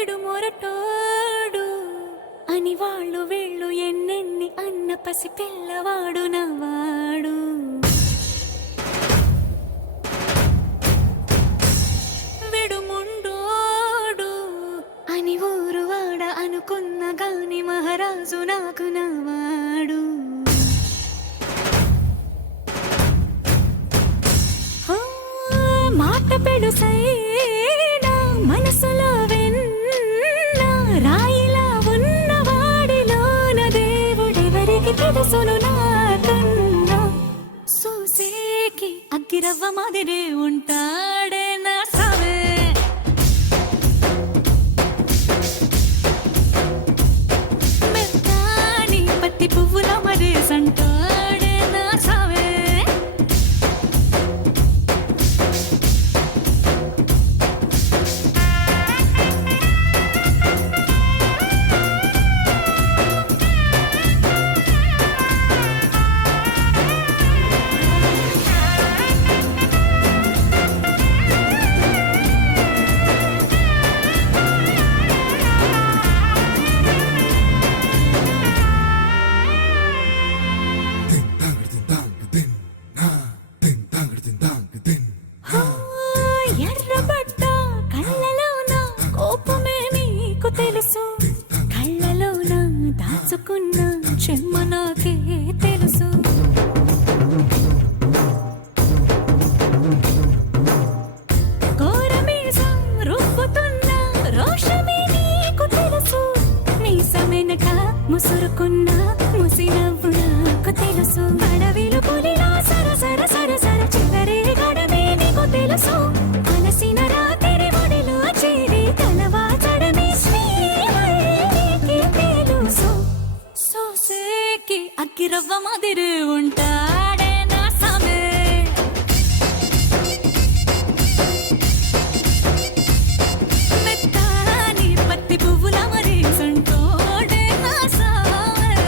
విడు మొరటోడు అని వాళ్ళు వీళ్ళు ఎన్నెన్ని అన్న పసి పిల్లవాడు నవాడు. విడు ముండోడు అని ఊరు వాడ అనుకున్న గాని మహారాజు నాకు నవాడు. మాట పెడుసైనా మనసులో వెన్న రాయిలా ఉన్నవాడిలోన దేవుడెవరికి తెలుసును నాకన్నా. చూసేకి అగ్గిరవ్వ మాదిరే ఉంటాడే నా సావే. మెత్తాని పత్తి పువ్వుల మరేసంటాడే నా సావే. ఎర్రబడ్డ కళ్ళలోన కోపమే నీకు తెలుసు, కళ్ళలోన దాచుకున్న చెమ్మ నాకే తెలుసు. ఘోరమీసం రుబ్బుతున్న రోషమే నీకు తెలుసు, మీసమెనక ముసురుకున్న ముసినవ్వు నాకు తెలుసు. అడవిలు పులిలా సరసర సరసర చివరే గడమే నీకు తెలుసు, అలసిన రాత్రి ఒడిలో చేరి తలవాచడమే శ్రీవల్లికి తెలుసు. సోసేకి అగ్గిరవ్వ మాదిరి ఉంటాడే నా సామే. మెత్తాని పత్తి పువ్వుల మరేసంటోడే నా సామే.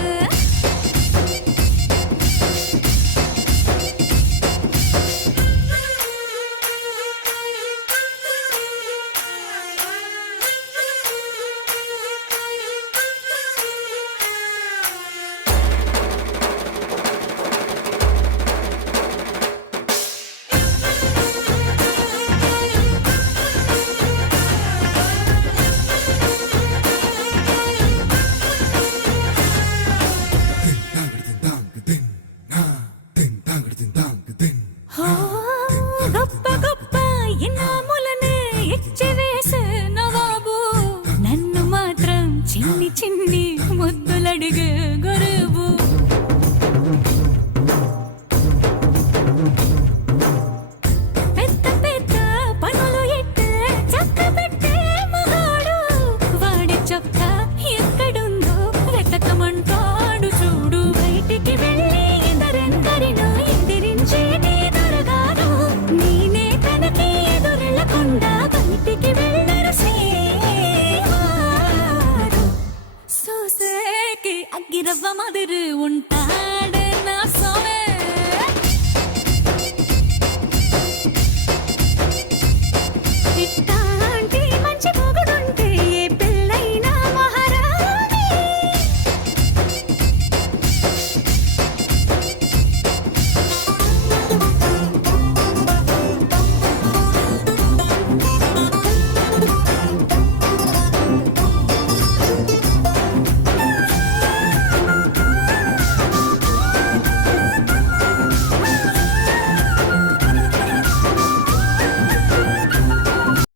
గొప్ప గొప్ప ఇనాములనే ఇచ్చివేసే నవాబు, నన్ను మాత్రం చిన్ని చిన్ని ముద్దులడిగే గురు.